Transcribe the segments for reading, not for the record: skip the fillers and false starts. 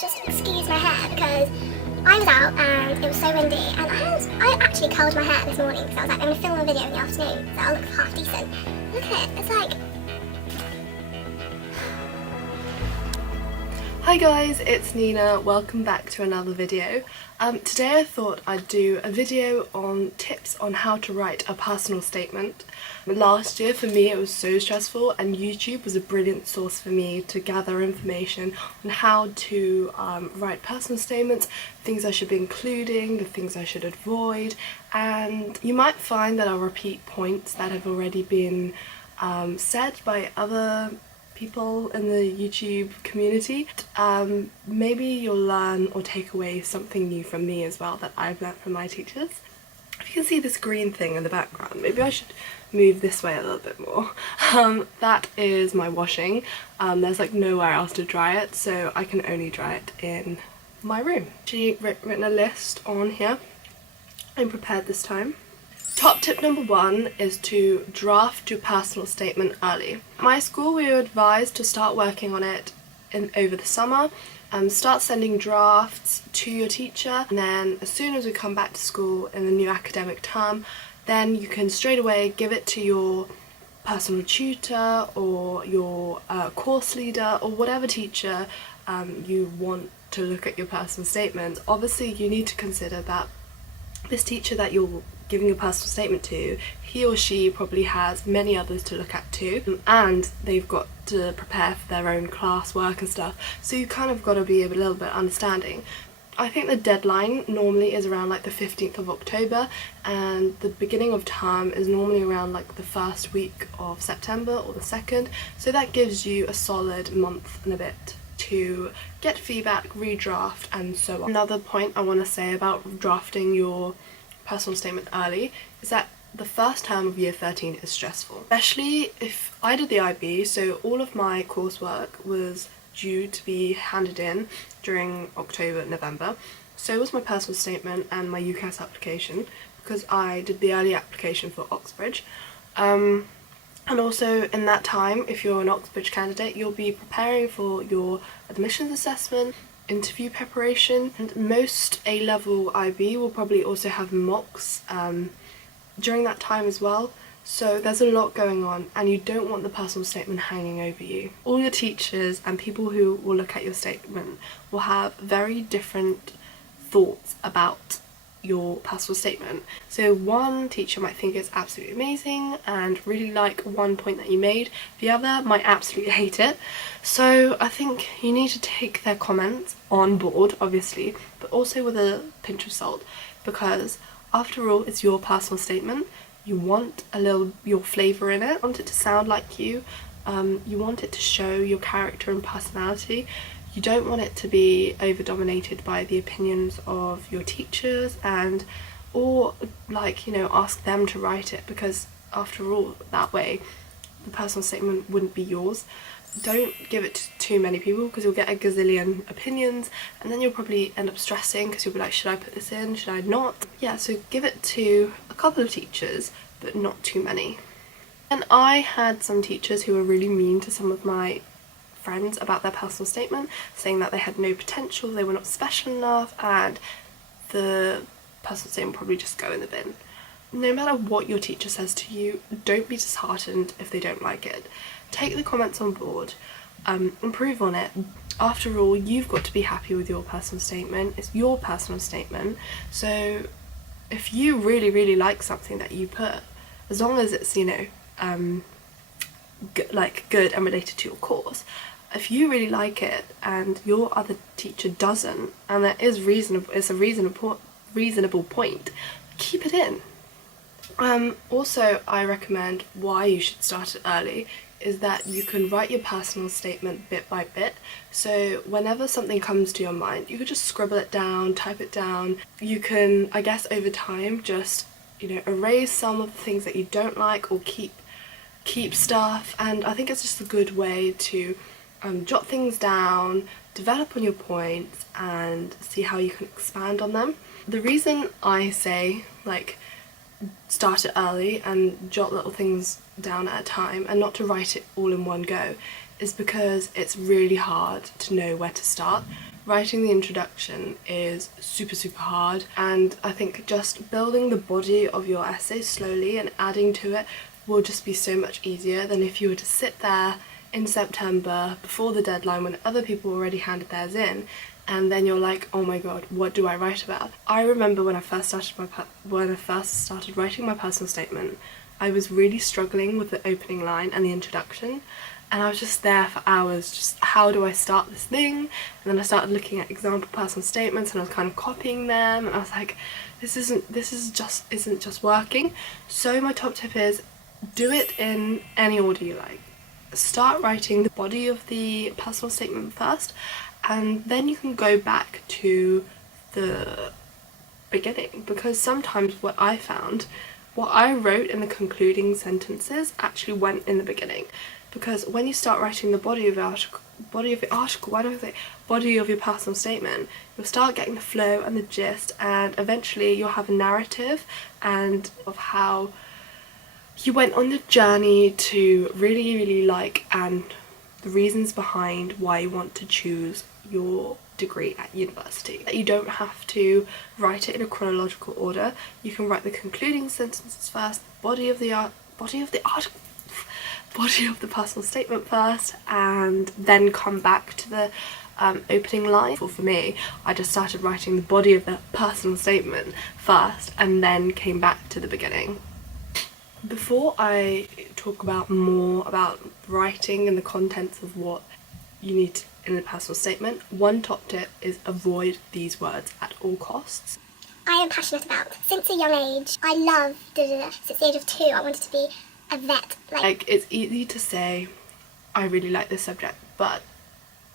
just excuse my hair because I was out and it was so windy, and I actually curled my hair this morning because I was like, I'm going to film a video in the afternoon so I'll look half decent. Look at it, it's like... Hi guys, it's Nina. Welcome back to another video. Today I thought I'd do a video on tips on how to write a personal statement. Last year for me it was so stressful, and YouTube was a brilliant source for me to gather information on how to write personal statements, things I should be including, the things I should avoid, and you might find that I'll repeat points that have already been said by other people in the YouTube community. Maybe you'll learn or take away something new from me as well that I've learnt from my teachers. If you can see this green thing in the background, maybe I should move this way a little bit more. That is my washing. There's like nowhere else to dry it, so I can only dry it in my room. Actually written a list on here. I'm prepared this time. Top tip number 1 is to draft your personal statement early. At my school we were advised to start working on it over the summer, start sending drafts to your teacher, and then as soon as we come back to school in the new academic term, then you can straight away give it to your personal tutor or your course leader or whatever teacher you want to look at your personal statement. Obviously you need to consider that this teacher that you're giving a personal statement to, he or she probably has many others to look at too, and they've got to prepare for their own class work and stuff, so you kind of got to be a little bit understanding. I think the deadline normally is around like the 15th of October, and the beginning of term is normally around like the first week of September or the 2nd, so that gives you a solid month and a bit to get feedback, redraft and so on. Another point I want to say about drafting your personal statement early is that the first term of year 13 is stressful, especially if I did the IB, so all of my coursework was due to be handed in during October, November. So was my personal statement and my UCAS application, because I did the early application for Oxbridge. And also in that time, if you're an Oxbridge candidate, you'll be preparing for your admissions assessment, interview preparation, and most A-level IB will probably also have mocks during that time as well. So there's a lot going on, and you don't want the personal statement hanging over you. All your teachers and people who will look at your statement will have very different thoughts about your personal statement. So one teacher might think it's absolutely amazing and really like one point that you made, the other might absolutely hate it. So I think you need to take their comments on board, obviously, but also with a pinch of salt, because after all it's your personal statement. You want a little your flavour in it, you want it to sound like you want it to show your character and personality. You don't want it to be over-dominated by the opinions of your teachers or like, you know, ask them to write it, because after all, that way the personal statement wouldn't be yours. Don't give it to too many people, because you'll get a gazillion opinions and then you'll probably end up stressing because you'll be like, should I put this in, should I not? Yeah, so give it to a couple of teachers, but not too many. And I had some teachers who were really mean to some of my friends about their personal statement, saying that they had no potential, they were not special enough, and the personal statement would probably just go in the bin. No matter what your teacher says to you, don't be disheartened if they don't like it. Take the comments on board, improve on it. After all, you've got to be happy with your personal statement. It's your personal statement, so if you really like something that you put, as long as it's, you know, good and related to your course, if you really like it and your other teacher doesn't, and that is reasonable, it's a reasonable point, keep it in. Also, I recommend why you should start it early is that you can write your personal statement bit by bit. So whenever something comes to your mind, you could just scribble it down, type it down. You can, I guess, over time just, you know, erase some of the things that you don't like or keep stuff, and I think it's just a good way to jot things down, develop on your points, and see how you can expand on them. The reason I say, like, start it early and jot little things down at a time and not to write it all in one go is because it's really hard to know where to start. writing the introduction is super hard, and I think just building the body of your essay slowly and adding to it will just be so much easier than if you were to sit there in September before the deadline when other people already handed theirs in, and then you're like, oh my god, what do I write about? I remember when I first started writing my personal statement, I was really struggling with the opening line and the introduction, and I was just there for hours, just how do I start this thing? And then I started looking at example personal statements and I was kind of copying them, and I was like, this isn't just working. So my top tip is, do it in any order you like. Start writing the body of the personal statement first, and then you can go back to the beginning, because sometimes what I found, what I wrote in the concluding sentences actually went in the beginning, because when you start writing the body of your personal statement, you'll start getting the flow and the gist, and eventually you'll have a narrative and of how you went on the journey to really like, and the reasons behind why you want to choose your degree at university. You don't have to write it in a chronological order. You can write the concluding sentences first, body of the personal statement first, and then come back to the opening line. For me, I just started writing the body of the personal statement first and then came back to the beginning. Before I talk more about writing and the contents of what you need in a personal statement, one top tip is avoid these words at all costs. I am passionate about, since a young age, I love, since the age of 2, I wanted to be a vet. Like, it's easy to say, I really like this subject, but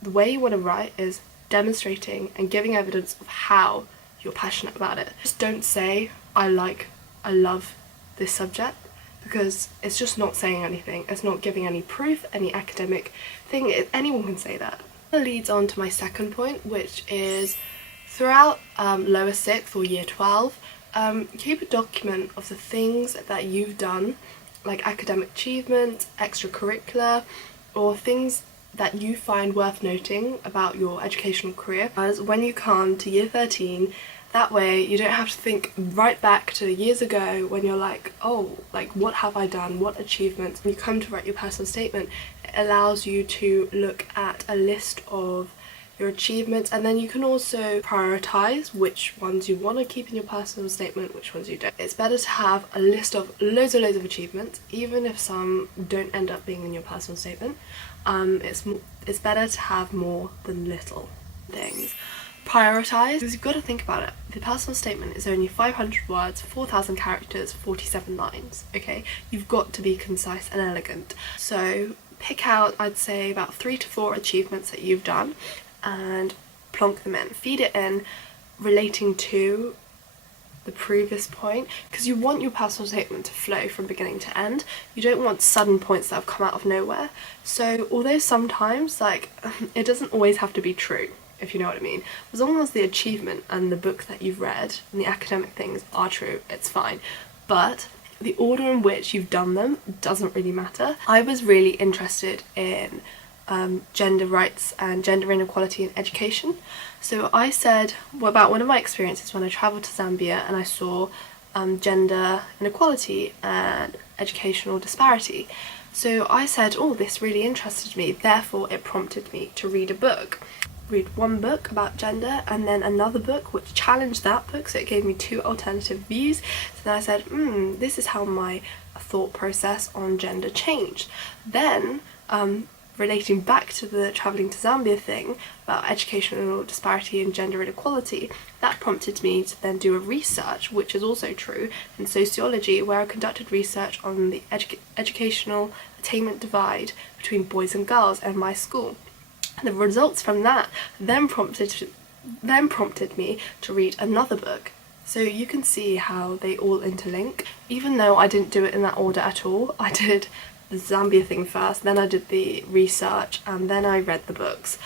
the way you want to write is demonstrating and giving evidence of how you're passionate about it. Just don't say, I love this subject, because it's just not saying anything. It's not giving any proof, any academic thing. Anyone can say that. That leads on to my second point, which is throughout lower 6th or year 12, keep a document of the things that you've done, like academic achievements, extracurricular, or things that you find worth noting about your educational career. As when you come to year 13, that way you don't have to think right back to years ago when you're like, oh, like what have I done, what achievements? When you come to write your personal statement, it allows you to look at a list of your achievements, and then you can also prioritise which ones you want to keep in your personal statement, which ones you don't. It's better to have a list of loads of achievements, even if some don't end up being in your personal statement. It's better to have more than little things. Prioritise, because you've got to think about it. The personal statement is only 500 words, 4,000 characters, 47 lines, okay? You've got to be concise and elegant. So pick out, I'd say, about 3 to 4 achievements that you've done and plonk them in. Feed it in relating to the previous point, because you want your personal statement to flow from beginning to end. You don't want sudden points that have come out of nowhere. So although sometimes, like, it doesn't always have to be true, if you know what I mean. As long as the achievement and the book that you've read and the academic things are true, it's fine. But the order in which you've done them doesn't really matter. I was really interested in gender rights and gender inequality in education. So I said about one of my experiences when I travelled to Zambia and I saw gender inequality and educational disparity. So I said, oh, this really interested me, therefore it prompted me to read a book. Read one book about gender and then another book which challenged that book, so it gave me 2 alternative views. So then I said, this is how my thought process on gender changed. Then relating back to the travelling to Zambia thing about educational disparity and gender inequality, that prompted me to then do a research, which is also true, in sociology, where I conducted research on the educational attainment divide between boys and girls at my school. And the results from that then prompted me to read another book. So you can see how they all interlink. Even though I didn't do it in that order at all, I did the Zambia thing first, then I did the research, and then I read the books.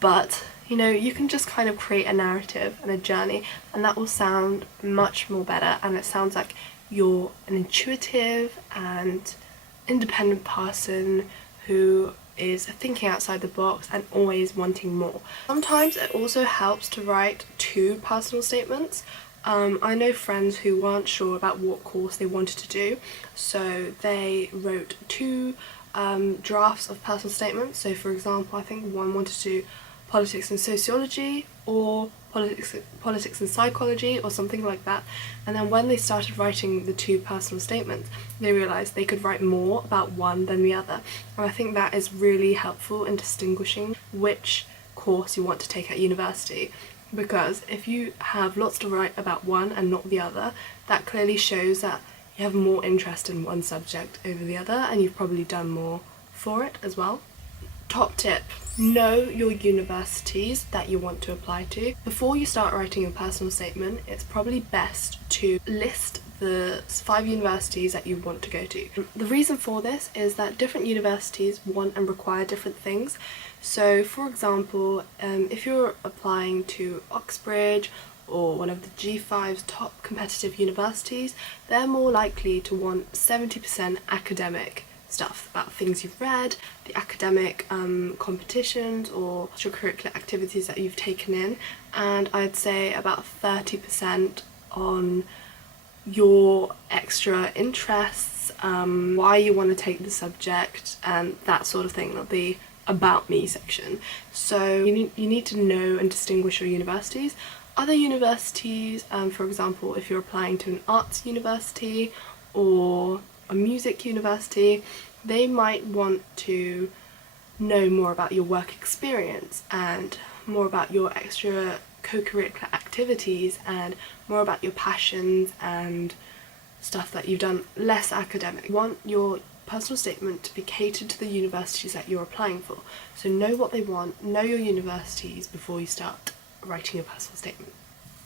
But, you know, you can just kind of create a narrative and a journey, and that will sound much more better, and it sounds like you're an intuitive and independent person who is thinking outside the box and always wanting more. Sometimes it also helps to write 2 personal statements. I know friends who weren't sure about what course they wanted to do, so they wrote 2 drafts of personal statements. So for example, I think one wanted to do politics and sociology or politics and psychology or something like that, and then when they started writing the 2 personal statements, they realised they could write more about one than the other, and I think that is really helpful in distinguishing which course you want to take at university, because if you have lots to write about one and not the other, that clearly shows that you have more interest in one subject over the other and you've probably done more for it as well. Top tip: know your universities that you want to apply to. Before you start writing your personal statement, it's probably best to list the 5 universities that you want to go to. The reason for this is that different universities want and require different things. So for example, if you're applying to Oxbridge or one of the G5's top competitive universities, they're more likely to want 70% academic stuff about things you've read, the academic competitions or extracurricular activities that you've taken in, and I'd say about 30% on your extra interests, why you want to take the subject and that sort of thing, not the about me section. So you need to know and distinguish your universities. Other universities, for example, if you're applying to an arts university or a music university, they might want to know more about your work experience and more about your extra co-curricular activities and more about your passions and stuff that you've done, less academic. You want your personal statement to be catered to the universities that you're applying for. So know what they want, know your universities before you start writing your personal statement.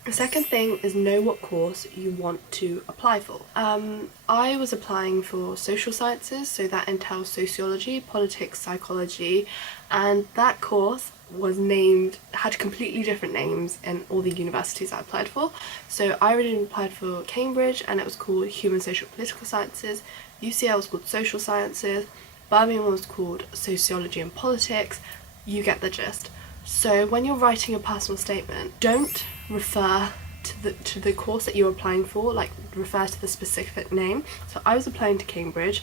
The second thing is know what course you want to apply for. I was applying for social sciences, so that entails sociology, politics, psychology, and that course had completely different names in all the universities I applied for. So I originally applied for Cambridge and it was called Human, Social, Political Sciences. UCL was called Social Sciences. Birmingham was called Sociology and Politics. You get the gist. So when you're writing a personal statement, don't refer to the course that you're applying for, like refer to the specific name. So I was applying to Cambridge,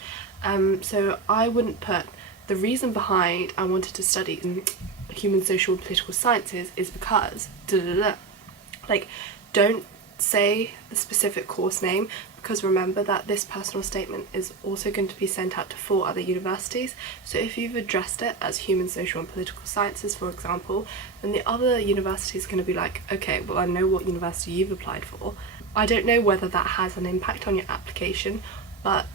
so I wouldn't put the reason behind I wanted to study human, social and political sciences is because like, don't say the specific course name, because remember that this personal statement is also going to be sent out to 4 other universities. So if you've addressed it as human, social and political sciences, for example, then the other university is going to be like, okay, well, I know what university you've applied for. I don't know whether that has an impact on your application, but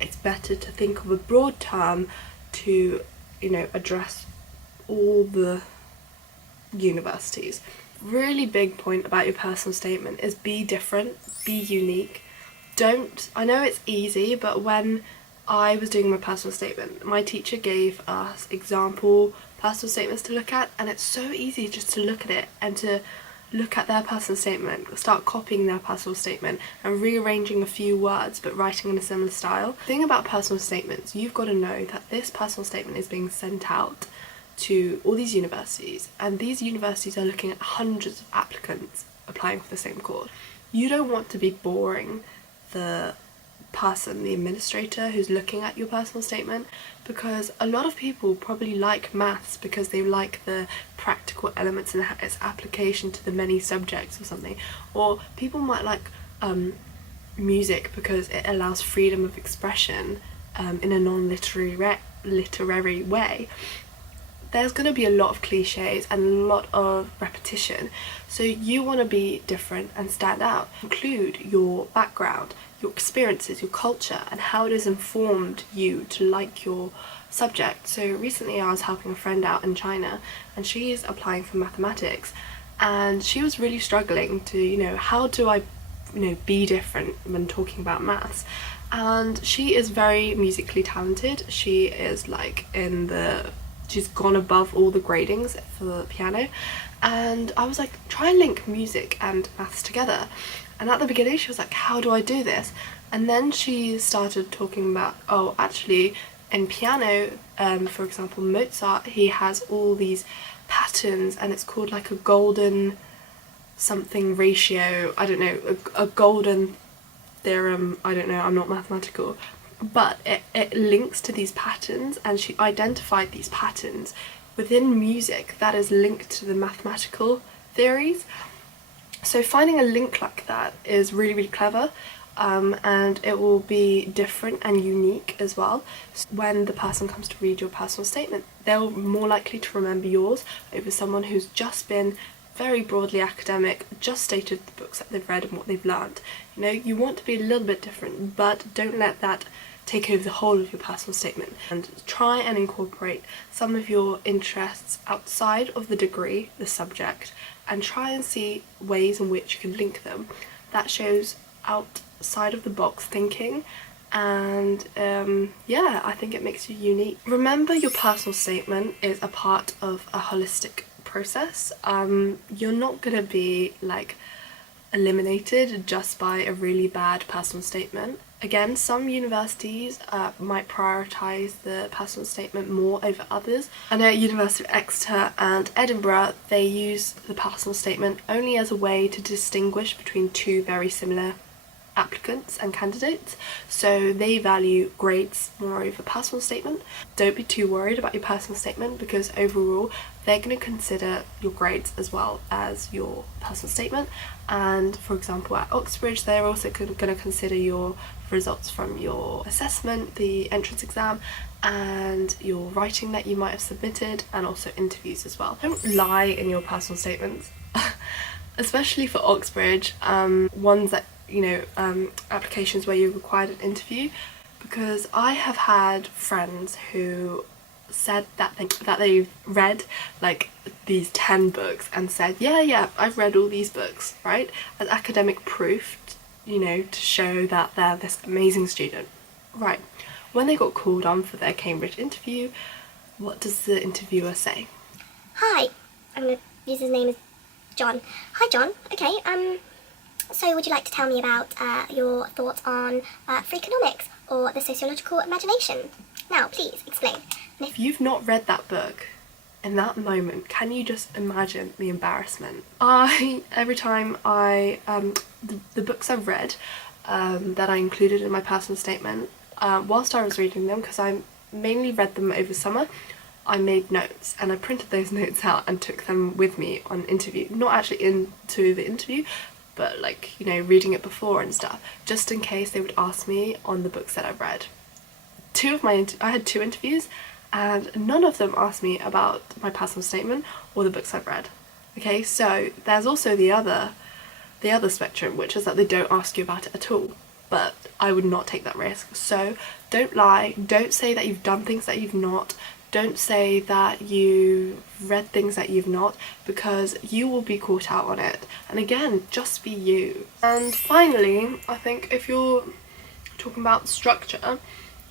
it's better to think of a broad term to, address all the universities. Really big point about your personal statement is be different, be unique. I know it's easy, but when I was doing my personal statement, my teacher gave us example personal statements to look at, and it's so easy just to look at it and to look at their personal statement, start copying their personal statement and rearranging a few words but writing in a similar style. The thing about personal statements, you've got to know that this personal statement is being sent out to all these universities, and these universities are looking at hundreds of applicants applying for the same course. You don't want to be boring the person, the administrator who's looking at your personal statement, because a lot of people probably like maths because they like the practical elements and its application to the many subjects or something, or people might like music because it allows freedom of expression in a non-literary way. There's going to be a lot of cliches and a lot of repetition, so you want to be different and stand out. Include your background, your experiences, your culture, and how it has informed you to like your subject. So recently I was helping a friend out in China, and she is applying for mathematics, and she was really struggling to, how do I, be different when talking about maths. And she is very musically talented. She is like she's gone above all the gradings for the piano, and I was like, try and link music and maths together. And at the beginning she was like, how do I do this? And then she started talking about, oh, actually in piano, for example, Mozart, he has all these patterns, and it's called like a golden something ratio, I don't know, a golden theorem, I don't know, I'm not mathematical, but it links to these patterns, and she identified these patterns within music that is linked to the mathematical theories. So finding a link like that is really, really clever, and it will be different and unique as well. So when the person comes to read your personal statement, they're more likely to remember yours over someone who's just been very broadly academic, just stated the books that they've read and what they've learned. You know, you want to be a little bit different, but don't let that take over the whole of your personal statement, and try and incorporate some of your interests outside of the degree, the subject, and try and see ways in which you can link them. That shows outside of the box thinking, and yeah, I think it makes you unique. Remember, your personal statement is a part of a holistic process. You're not gonna be like eliminated just by a really bad personal statement. Again, some universities might prioritise the personal statement more over others. I know at University of Exeter and Edinburgh, they use the personal statement only as a way to distinguish between two very similar applicants and candidates, so they value grades more over personal statement. Don't be too worried about your personal statement, because overall they're going to consider your grades as well as your personal statement. And for example, at Oxbridge, they're also going to consider your results from your assessment, the entrance exam, and your writing that you might have submitted, and also interviews as well. Don't lie in your personal statements, especially for Oxbridge, ones that, you know, applications where you're required an interview, because I have had friends who said that they've read like these 10 books and said, yeah, I've read all these books, right, as academic proof, you know, to show that they're this amazing student. Right, when they got called on for their Cambridge interview, what does the interviewer say? Hi, I'm going to use his name as John. Hi John, okay, so would you like to tell me about your thoughts on free economics or the sociological imagination? Now, please explain. If you've not read that book, in that moment, can you just imagine the embarrassment? Every time the books I've read that I included in my personal statement, whilst I was reading them, because I mainly read them over summer, I made notes, and I printed those notes out and took them with me on interview. Not actually into the interview, but like, you know, reading it before and stuff, just in case they would ask me on the books that I've read. I had 2 interviews, and none of them asked me about my personal statement or the books I've read. Okay, so there's also the other spectrum, which is that they don't ask you about it at all. But I would not take that risk. So don't lie, don't say that you've done things that you've not, don't say that you read things that you've not, because you will be caught out on it. And again, just be you. And finally, I think if you're talking about structure,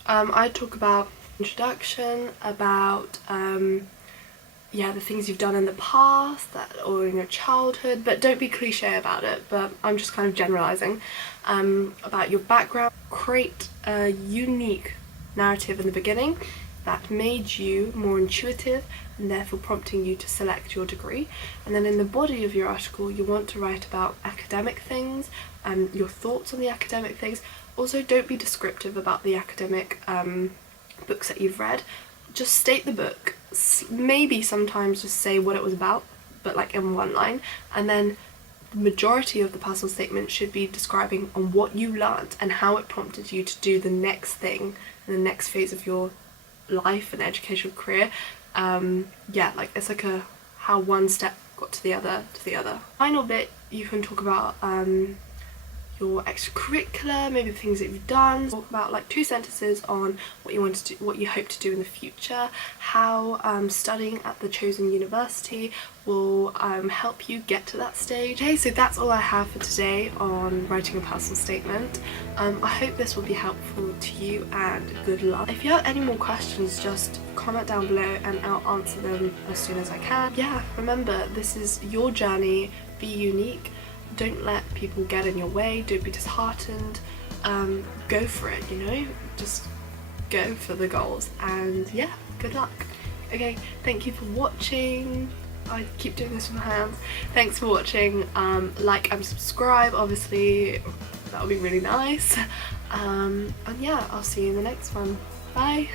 I'd talk about introduction, about the things you've done in the past or in your childhood, but don't be cliche about it, but I'm just kind of generalizing, about your background. Create a unique narrative in the beginning that made you more intuitive and therefore prompting you to select your degree. And then in the body of your article, you want to write about academic things and your thoughts on the academic things. Also, don't be descriptive about the academic books that you've read. Just state the book, maybe sometimes just say what it was about, but like in one line, and then the majority of the personal statement should be describing on what you learnt and how it prompted you to do the next thing in the next phase of your life and educational career. Like it's like how one step got to the other. Final bit, you can talk about your extracurricular, maybe the things that you've done. Talk about like 2 sentences on what you want to do, what you hope to do in the future, how studying at the chosen university will help you get to that stage. Okay, so that's all I have for today on writing a personal statement. I hope this will be helpful to you, and good luck. If you have any more questions, just comment down below and I'll answer them as soon as I can. Yeah, remember, this is your journey, be unique. Don't let people get in your way, don't be disheartened, go for it, you know, just go for the goals, and yeah, good luck. Okay, thank you for watching. I keep doing this with my hands. Thanks for watching. Like and subscribe, obviously, that would be really nice. And yeah, I'll see you in the next one. Bye!